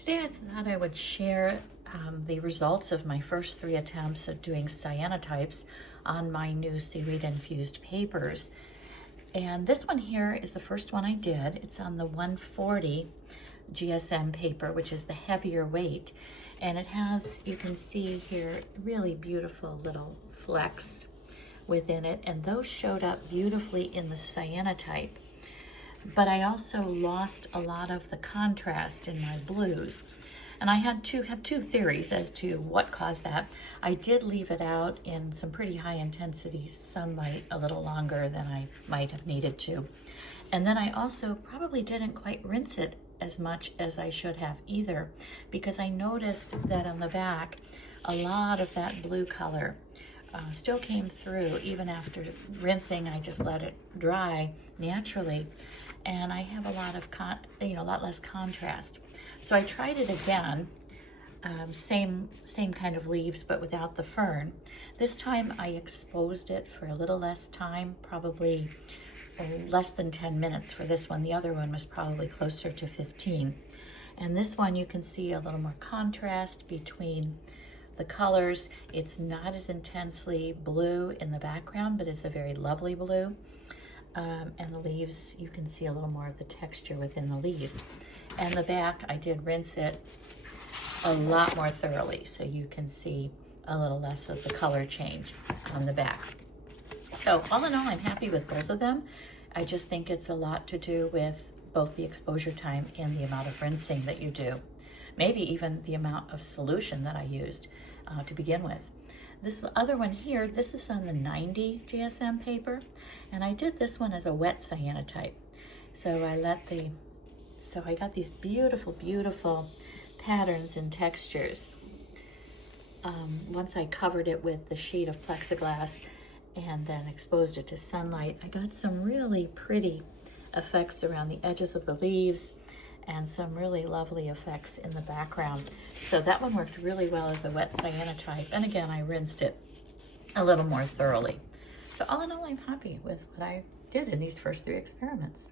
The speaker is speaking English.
Today I thought I would share the results of my first 3 attempts at doing cyanotypes on my new seaweed-infused papers. And this one here is the first one I did. It's on the 140 GSM paper, which is the heavier weight. And it has, you can see here, really beautiful little flecks within it. And those showed up beautifully in the cyanotype. But I also lost a lot of the contrast in my blues. And I have two theories as to what caused that. I did leave it out in some pretty high intensity sunlight a little longer than I might have needed to. And then I also probably didn't quite rinse it as much as I should have either, because I noticed that on the back, a lot of that blue color still came through even after rinsing. I just let it dry naturally, and I have a lot of a lot less contrast. So I tried it again, same kind of leaves but without the fern. This time I exposed it for a little less time, probably less than 10 minutes for this one. The other one was probably closer to 15. And this one you can see a little more contrast between the colors. It's not as intensely blue in the background, but it's a very lovely blue. And the leaves, you can see a little more of the texture within the leaves. And the back, I did rinse it a lot more thoroughly, so you can see a little less of the color change on the back. So all in all, I'm happy with both of them. I just think it's a lot to do with both the exposure time and the amount of rinsing that you do. Maybe even the amount of solution that I used to begin with. This other one here, this is on the 90 GSM paper, and I did this one as a wet cyanotype. So I got these beautiful, beautiful patterns and textures. Once I covered it with the sheet of plexiglass and then exposed it to sunlight, I got some really pretty effects around the edges of the leaves and some really lovely effects in the background. So that one worked really well as a wet cyanotype. And again, I rinsed it a little more thoroughly. So all in all, I'm happy with what I did in these first 3 experiments.